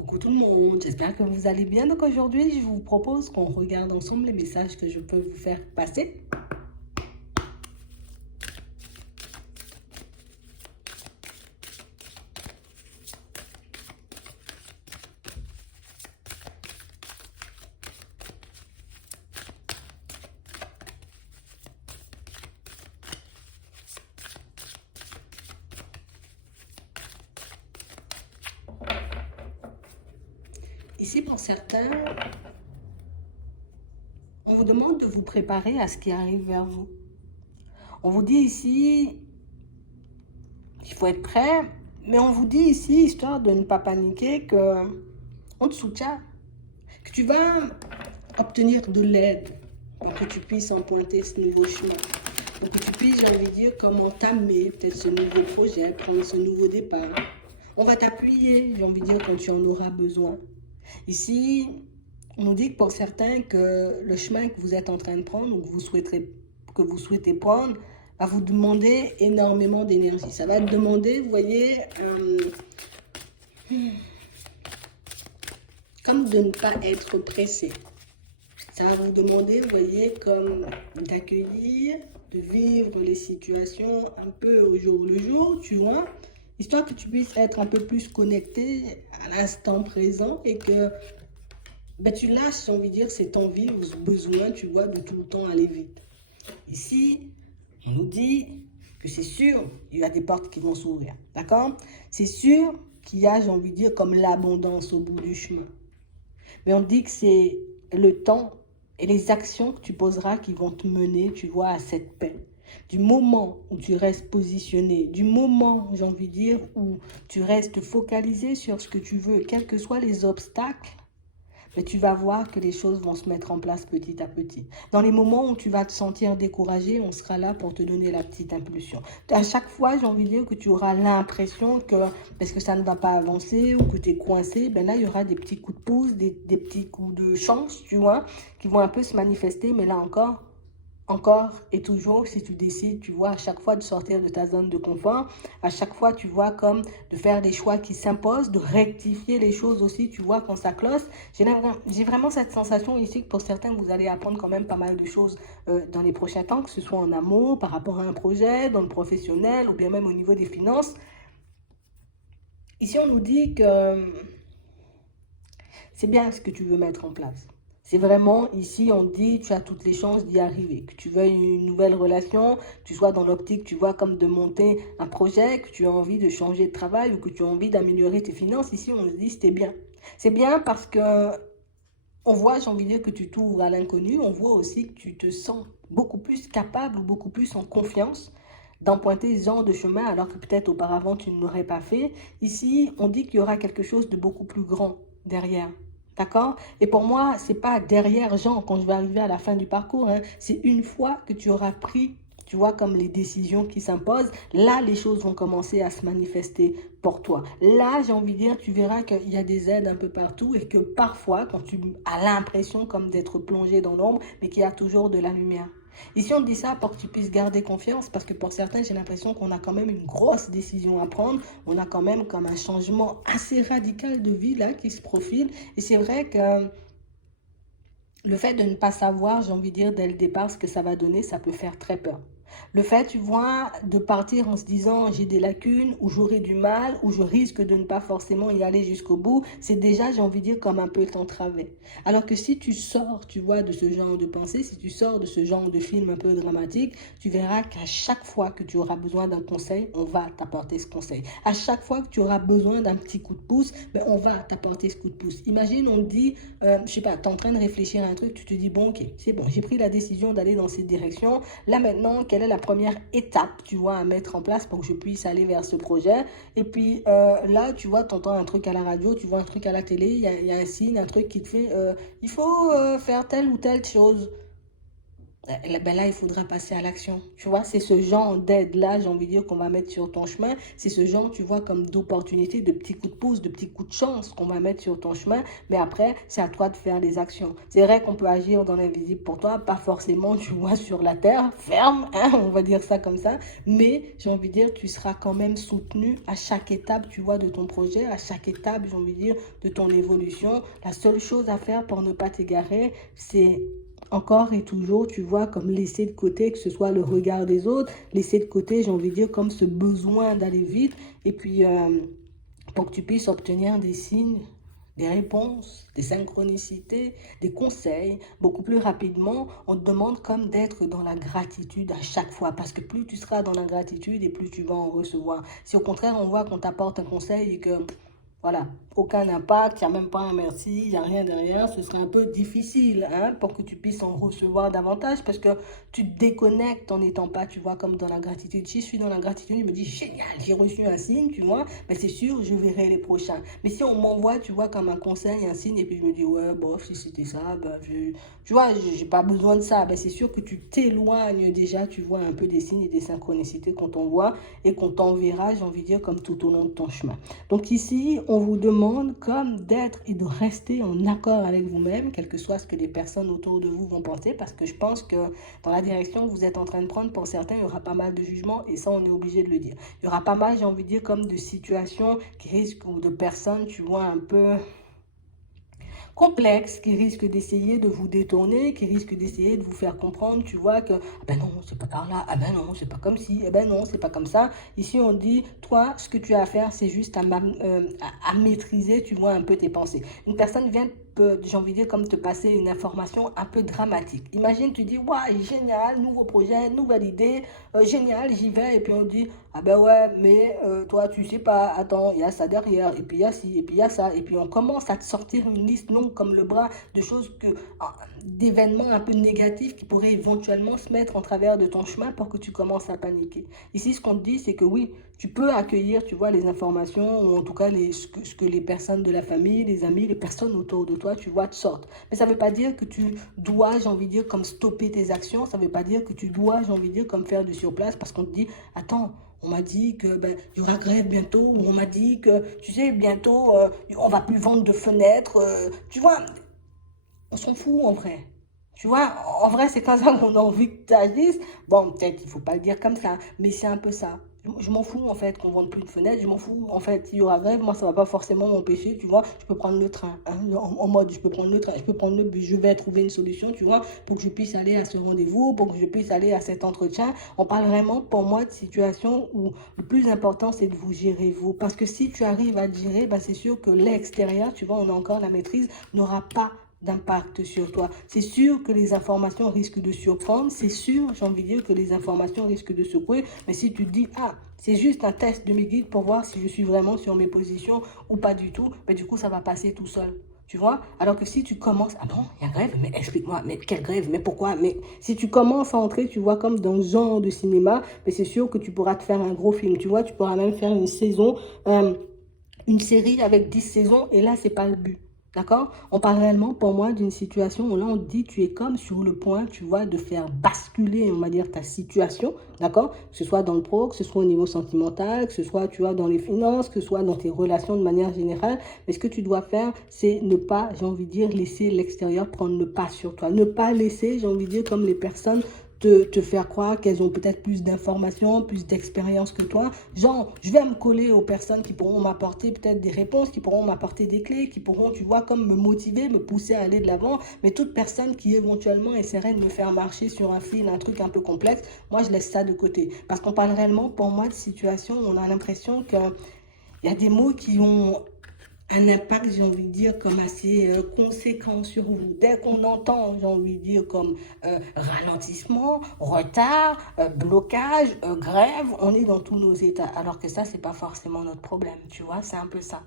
Coucou tout le monde, j'espère que vous allez bien. Donc aujourd'hui, je vous propose qu'on regarde ensemble les messages que je peux vous faire passer. Ici, pour certains, on vous demande de vous préparer à ce qui arrive vers vous. On vous dit ici qu'il faut être prêt, mais on vous dit ici, histoire de ne pas paniquer, que on te soutient, que tu vas obtenir de l'aide pour que tu puisses emprunter ce nouveau chemin. Pour que tu puisses, j'ai envie de dire, comme entamer peut-être ce nouveau projet, prendre ce nouveau départ. On va t'appuyer, j'ai envie de dire, quand tu en auras besoin. Ici, on nous dit que pour certains, que le chemin que vous êtes en train de prendre ou que vous souhaitez prendre va vous demander énormément d'énergie. Ça va te demander, vous voyez, comme de ne pas être pressé. Ça va vous demander, vous voyez, comme d'accueillir, de vivre les situations un peu au jour le jour, tu vois, histoire que tu puisses être un peu plus connecté à l'instant présent et que tu lâches, j'ai envie de dire, cette envie ou ce besoin, tu vois, de tout le temps aller vite. Ici, on nous dit que c'est sûr, il y a des portes qui vont s'ouvrir, d'accord? C'est sûr qu'il y a, j'ai envie de dire, comme l'abondance au bout du chemin. Mais on dit que c'est le temps et les actions que tu poseras qui vont te mener, tu vois, à cette paix. Du moment où tu restes positionné, du moment, j'ai envie de dire, où tu restes focalisé sur ce que tu veux, quels que soient les obstacles, mais tu vas voir que les choses vont se mettre en place petit à petit. Dans les moments où tu vas te sentir découragé, on sera là pour te donner la petite impulsion. À chaque fois, j'ai envie de dire que tu auras l'impression que, parce que ça ne va pas avancer ou que tu es coincé, ben là, il y aura des petits coups de pouce, des petits coups de chance, tu vois, qui vont un peu se manifester, mais là encore et toujours, si tu décides, tu vois, à chaque fois de sortir de ta zone de confort, à chaque fois, tu vois, comme de faire des choix qui s'imposent, de rectifier les choses aussi, tu vois, quand ça cloche. J'ai vraiment cette sensation ici que pour certains, vous allez apprendre quand même pas mal de choses dans les prochains temps, que ce soit en amour, par rapport à un projet, dans le professionnel ou bien même au niveau des finances. Ici, on nous dit que c'est bien ce que tu veux mettre en place. C'est vraiment, ici, on dit, tu as toutes les chances d'y arriver. Que tu veuilles une nouvelle relation, tu sois dans l'optique, tu vois, comme de monter un projet, que tu as envie de changer de travail ou que tu as envie d'améliorer tes finances. Ici, on se dit, c'est bien. C'est bien parce que on voit, j'ai envie de dire, que tu t'ouvres à l'inconnu. On voit aussi que tu te sens beaucoup plus capable ou beaucoup plus en confiance d'emprunter ce genre de chemin alors que peut-être auparavant tu ne l'aurais pas fait. Ici, on dit qu'il y aura quelque chose de beaucoup plus grand derrière. D'accord? Et pour moi, c'est pas derrière Jean quand je vais arriver à la fin du parcours, hein. C'est une fois que tu auras pris, tu vois, comme les décisions qui s'imposent, là, les choses vont commencer à se manifester pour toi. Là, j'ai envie de dire, tu verras qu'il y a des aides un peu partout et que parfois, quand tu as l'impression comme d'être plongé dans l'ombre, mais qu'il y a toujours de la lumière. Ici, on dit ça pour que tu puisses garder confiance parce que pour certains, j'ai l'impression qu'on a quand même une grosse décision à prendre. On a quand même comme un changement assez radical de vie là qui se profile. Et c'est vrai que le fait de ne pas savoir, j'ai envie de dire, dès le départ ce que ça va donner, ça peut faire très peur. Le fait, tu vois, de partir en se disant j'ai des lacunes, ou j'aurai du mal, ou je risque de ne pas forcément y aller jusqu'au bout, c'est déjà, j'ai envie de dire, comme un peu t'entraver. Alors que si tu sors, tu vois, de ce genre de pensée, si tu sors de ce genre de film un peu dramatique, tu verras qu'à chaque fois que tu auras besoin d'un conseil, on va t'apporter ce conseil. À chaque fois que tu auras besoin d'un petit coup de pouce, on va t'apporter ce coup de pouce. Imagine, on te dit, je sais pas, tu es en train de réfléchir à un truc, tu te dis, bon, ok, c'est bon, j'ai pris la décision d'aller dans cette direction. Là, maintenant, quelle est la première étape, tu vois, à mettre en place pour que je puisse aller vers ce projet? Et puis là, tu vois, tu entends un truc à la radio, tu vois un truc à la télé, il y a un signe, un truc qui te fait, il faut faire telle ou telle chose. ben là, il faudra passer à l'action. Tu vois, c'est ce genre d'aide-là, j'ai envie de dire, qu'on va mettre sur ton chemin. C'est ce genre, tu vois, comme d'opportunités, de petits coups de pouce, de petits coups de chance qu'on va mettre sur ton chemin. Mais après, c'est à toi de faire les actions. C'est vrai qu'on peut agir dans l'invisible pour toi, pas forcément, tu vois, sur la terre, ferme, hein, on va dire ça comme ça. Mais j'ai envie de dire, tu seras quand même soutenu à chaque étape, tu vois, de ton projet, à chaque étape, j'ai envie de dire, de ton évolution. La seule chose à faire pour ne pas t'égarer, c'est encore et toujours, tu vois, comme laisser de côté, que ce soit le regard des autres, laisser de côté, j'ai envie de dire, comme ce besoin d'aller vite, et puis pour que tu puisses obtenir des signes, des réponses, des synchronicités, des conseils, beaucoup plus rapidement, on te demande comme d'être dans la gratitude à chaque fois, parce que plus tu seras dans la gratitude et plus tu vas en recevoir. Si au contraire, on voit qu'on t'apporte un conseil et que voilà, aucun impact, il n'y a même pas un merci, il n'y a rien derrière, ce serait un peu difficile hein, pour que tu puisses en recevoir davantage parce que tu te déconnectes en n'étant pas, tu vois, comme dans la gratitude. Si je suis dans la gratitude, je me dis génial, j'ai reçu un signe, tu vois, mais c'est sûr, je verrai les prochains. Mais si on m'envoie, tu vois, comme un conseil, un signe, et puis je me dis ouais, bof, si c'était ça, ben, tu vois, j'ai pas besoin de ça, ben, c'est sûr que tu t'éloignes déjà, tu vois, un peu des signes et des synchronicités qu'on t'envoie et qu'on t'enverra, j'ai envie de dire, comme tout au long de ton chemin. Donc ici, on vous demande comme d'être et de rester en accord avec vous-même, quel que soit ce que les personnes autour de vous vont penser, parce que je pense que dans la direction que vous êtes en train de prendre, pour certains, il y aura pas mal de jugements, et ça, on est obligé de le dire. Il y aura pas mal, j'ai envie de dire, comme de situations qui risquent, ou de personnes, tu vois, un peu complexe qui risque d'essayer de vous détourner, qui risque d'essayer de vous faire comprendre, tu vois, que ah ben non, c'est pas par là, ah ben non, c'est pas comme si, ah ben non, c'est pas comme ça. Ici, on dit, toi, ce que tu as à faire, c'est juste à maîtriser, tu vois, un peu tes pensées. Une personne vient j'ai envie de dire, comme te passer une information un peu dramatique. Imagine, tu dis, ouais, génial, nouveau projet, nouvelle idée, génial, j'y vais, et puis on dit, ah ben ouais, mais toi, tu sais pas, attends, il y a ça derrière, et puis il y a ci, et puis il y a ça, et puis on commence à te sortir une liste longue comme le bras de choses d'événements un peu négatifs qui pourraient éventuellement se mettre en travers de ton chemin pour que tu commences à paniquer. Ici, ce qu'on te dit, c'est que oui, tu peux accueillir, tu vois, les informations, ou en tout cas ce que les personnes de la famille, les amis, les personnes autour de toi, tu vois, te sortent. Mais ça ne veut pas dire que tu dois, j'ai envie de dire, comme stopper tes actions, ça ne veut pas dire que tu dois, j'ai envie de dire, comme faire du surplace, parce qu'on te dit, attends, on m'a dit que ben, il y aura grève bientôt, ou on m'a dit que, tu sais, bientôt, on va plus vendre de fenêtres. Tu vois, on s'en fout en vrai. Tu vois, en vrai, c'est comme ça qu'on a envie que tu agisses. Bon, peut-être il ne faut pas le dire comme ça, mais c'est un peu ça. Je m'en fous en fait qu'on vende plus de fenêtres, je m'en fous en fait, il y aura grève, moi ça va pas forcément m'empêcher, tu vois, je peux prendre le train, hein, en mode je peux prendre le train, je peux prendre le bus, je vais trouver une solution, tu vois, pour que je puisse aller à ce rendez-vous, pour que je puisse aller à cet entretien. On parle vraiment pour moi de situation où le plus important c'est de vous gérer vous, parce que si tu arrives à te gérer, bah, c'est sûr que l'extérieur, tu vois, on a encore la maîtrise, n'aura pas d'impact sur toi. C'est sûr que les informations risquent de surprendre, c'est sûr, j'ai envie de dire que les informations risquent de secouer, mais si tu te dis, ah, c'est juste un test de mes guides pour voir si je suis vraiment sur mes positions ou pas du tout, mais du coup, ça va passer tout seul. Tu vois? Alors que si tu commences, ah bon, il y a grève, mais explique-moi, mais quelle grève, mais pourquoi? Mais si tu commences à entrer, tu vois, comme dans ce genre de cinéma, mais c'est sûr que tu pourras te faire un gros film, tu vois, tu pourras même faire une saison, une série avec 10 saisons, et là, c'est pas le but. D'accord? On parle réellement pour moi d'une situation où là on dit tu es comme sur le point, tu vois, de faire basculer, on va dire, ta situation, d'accord? Que ce soit dans le pro, que ce soit au niveau sentimental, que ce soit, tu vois, dans les finances, que ce soit dans tes relations de manière générale. Mais ce que tu dois faire, c'est ne pas, j'ai envie de dire, laisser l'extérieur prendre le pas sur toi. Ne pas laisser, j'ai envie de dire, comme les personnes te faire croire qu'elles ont peut-être plus d'informations, plus d'expérience que toi. Genre, je vais me coller aux personnes qui pourront m'apporter peut-être des réponses, qui pourront m'apporter des clés, qui pourront, tu vois, comme me motiver, me pousser à aller de l'avant. Mais toute personne qui éventuellement essaierait de me faire marcher sur un fil, un truc un peu complexe, moi, je laisse ça de côté. Parce qu'on parle réellement, pour moi, de situations où on a l'impression qu'il y a des mots qui ont un impact, j'ai envie de dire, comme assez conséquent sur vous. Dès qu'on entend, j'ai envie de dire, comme ralentissement, retard, blocage, grève, on est dans tous nos états. Alors que ça, c'est pas forcément notre problème, tu vois, c'est un peu ça.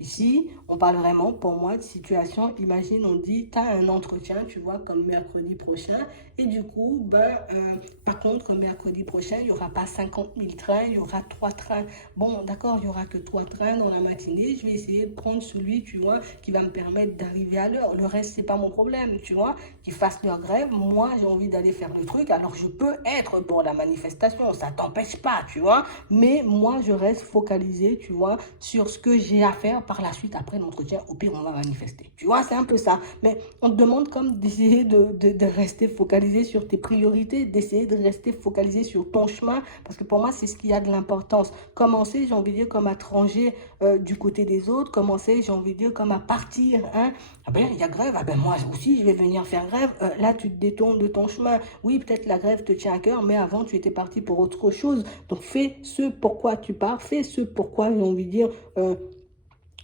Ici, on parle vraiment, pour moi, de situation. Imagine, on dit, tu as un entretien, tu vois, comme mercredi prochain. Et du coup, par contre, mercredi prochain, il n'y aura pas 50 000 trains, il y aura 3 trains. Bon, d'accord, il n'y aura que 3 trains dans la matinée. Je vais essayer de prendre celui, tu vois, qui va me permettre d'arriver à l'heure. Le reste, c'est pas mon problème, tu vois. Qu'ils fassent leur grève. Moi, j'ai envie d'aller faire le truc. Alors, je peux être pour la manifestation. Ça t'empêche pas, tu vois. Mais moi, je reste focalisée, tu vois, sur ce que j'ai à faire par la suite après l'entretien. Au pire, on va manifester. Tu vois, c'est un peu ça. Mais on te demande comme d'essayer de rester focalisé sur tes priorités, d'essayer de rester focalisé sur ton chemin, parce que pour moi, c'est ce qui a de l'importance. Commencer, j'ai envie de dire, comme à trancher du côté des autres. Commencer, j'ai envie de dire, comme à partir. Hein. Ah ben, il y a grève. Ah ben, moi aussi, je vais venir faire grève. Là, tu te détournes de ton chemin. Oui, peut-être la grève te tient à cœur, mais avant, tu étais parti pour autre chose. Donc, fais ce pourquoi tu pars. Fais ce pourquoi, j'ai envie de dire,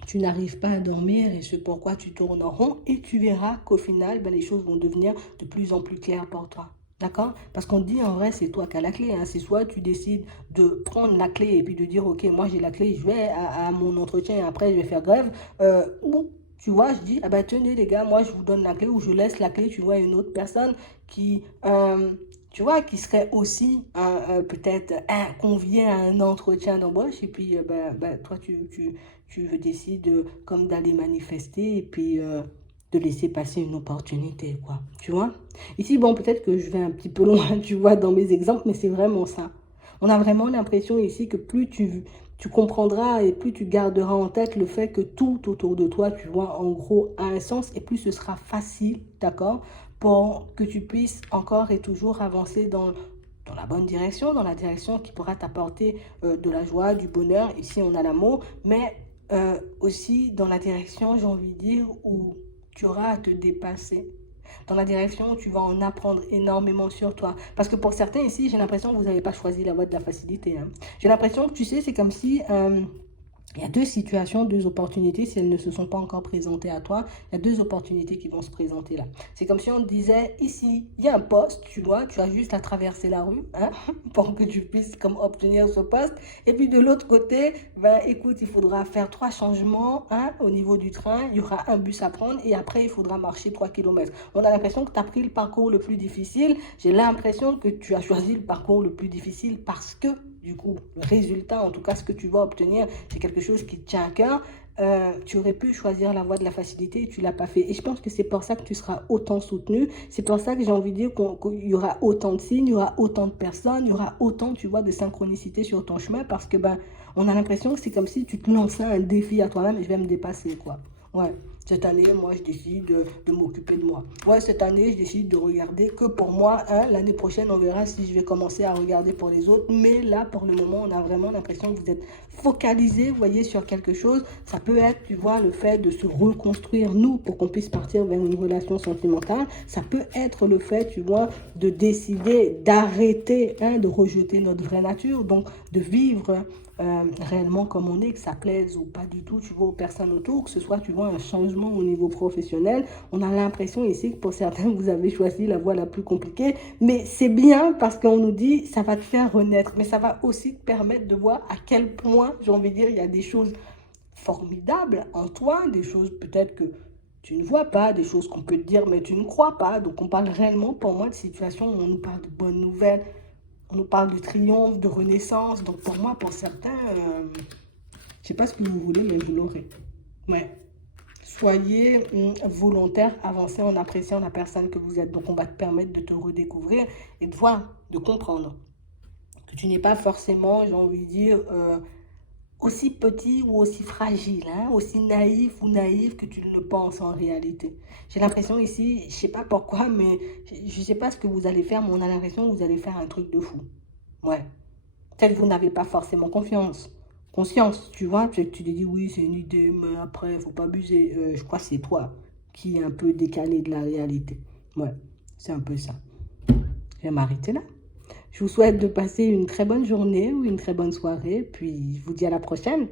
tu n'arrives pas à dormir et ce pourquoi tu tournes en rond et tu verras qu'au final, les choses vont devenir de plus en plus claires pour toi. D'accord? Parce qu'on dit en vrai, c'est toi qui as la clé. Hein. C'est soit tu décides de prendre la clé et puis de dire, OK, moi j'ai la clé, je vais à mon entretien et après je vais faire grève. Ou, tu vois, je dis, ah ben tenez les gars, moi je vous donne la clé ou je laisse la clé, tu vois, à une autre personne qui, tu vois, qui serait aussi peut-être convié à un entretien d'embauche et puis toi tu décides comme d'aller manifester et puis de laisser passer une opportunité, quoi. Tu vois? Ici, bon, peut-être que je vais un petit peu loin, tu vois, dans mes exemples, mais c'est vraiment ça. On a vraiment l'impression ici que plus tu comprendras et plus tu garderas en tête le fait que tout autour de toi, tu vois, en gros, a un sens et plus ce sera facile, d'accord, pour que tu puisses encore et toujours avancer dans la bonne direction, dans la direction qui pourra t'apporter de la joie, du bonheur. Ici, on a l'amour, mais aussi dans la direction, j'ai envie de dire, où tu auras à te dépasser. Dans la direction où tu vas en apprendre énormément sur toi. Parce que pour certains ici, j'ai l'impression que vous n'avez pas choisi la voie de la facilité. Hein. J'ai l'impression que, tu sais, c'est comme si il y a deux situations, deux opportunités, si elles ne se sont pas encore présentées à toi, il y a deux opportunités qui vont se présenter là. C'est comme si on te disait, ici, il y a un poste, tu vois, tu as juste à traverser la rue hein, pour que tu puisses comme obtenir ce poste. Et puis de l'autre côté, écoute, il faudra faire 3 changements hein, au niveau du train, il y aura un bus à prendre et après, il faudra marcher 3 km. On a l'impression que tu as pris le parcours le plus difficile. J'ai l'impression que tu as choisi le parcours le plus difficile parce que du coup, le résultat, en tout cas ce que tu vas obtenir, c'est quelque chose qui te tient à cœur. Tu aurais pu choisir la voie de la facilité et tu ne l'as pas fait. Et je pense que c'est pour ça que tu seras autant soutenu. C'est pour ça que j'ai envie de dire qu'il y aura autant de signes, il y aura autant de personnes, il y aura autant, tu vois, de synchronicité sur ton chemin parce que, on a l'impression que c'est comme si tu te lançais un défi à toi-même et je vais me dépasser, quoi. Ouais. Cette année, moi, je décide de m'occuper de moi. Ouais, cette année, je décide de regarder que pour moi. Hein, l'année prochaine, on verra si je vais commencer à regarder pour les autres. Mais là, pour le moment, on a vraiment l'impression que vous êtes focalisé, vous voyez, sur quelque chose. Ça peut être, tu vois, le fait de se reconstruire, nous, pour qu'on puisse partir vers une relation sentimentale. Ça peut être le fait, tu vois, de décider d'arrêter, hein, de rejeter notre vraie nature. Donc, de vivre réellement comme on est, que ça plaise ou pas du tout, tu vois, aux personnes autour, que ce soit, tu vois, un changement au niveau professionnel. On a l'impression ici que pour certains, vous avez choisi la voie la plus compliquée, mais c'est bien parce qu'on nous dit, ça va te faire renaître, mais ça va aussi te permettre de voir à quel point, j'ai envie de dire, il y a des choses formidables en toi, des choses peut-être que tu ne vois pas, des choses qu'on peut te dire, mais tu ne crois pas. Donc, on parle réellement, pour moi, de situations où on nous parle de bonnes nouvelles, on nous parle de triomphe, de renaissance. Donc pour moi, pour certains, je sais pas ce que vous voulez, mais vous l'aurez. Ouais. Soyez volontaire, avancez en appréciant la personne que vous êtes. Donc on va te permettre de te redécouvrir et de voir, de comprendre que tu n'es pas forcément, j'ai envie de dire, aussi petit ou aussi fragile, hein, aussi naïf ou naïve que tu le penses en réalité. J'ai l'impression ici, je sais pas pourquoi, mais je sais pas ce que vous allez faire, mais on a l'impression que vous allez faire un truc de fou. Ouais. Peut-être que vous n'avez pas forcément conscience, tu vois, tu te dis oui, c'est une idée, mais après, il faut pas abuser. Je crois que c'est toi qui est un peu décalé de la réalité. Ouais, c'est un peu ça. Je vais m'arrêter là. Je vous souhaite de passer une très bonne journée ou une très bonne soirée, puis je vous dis à la prochaine.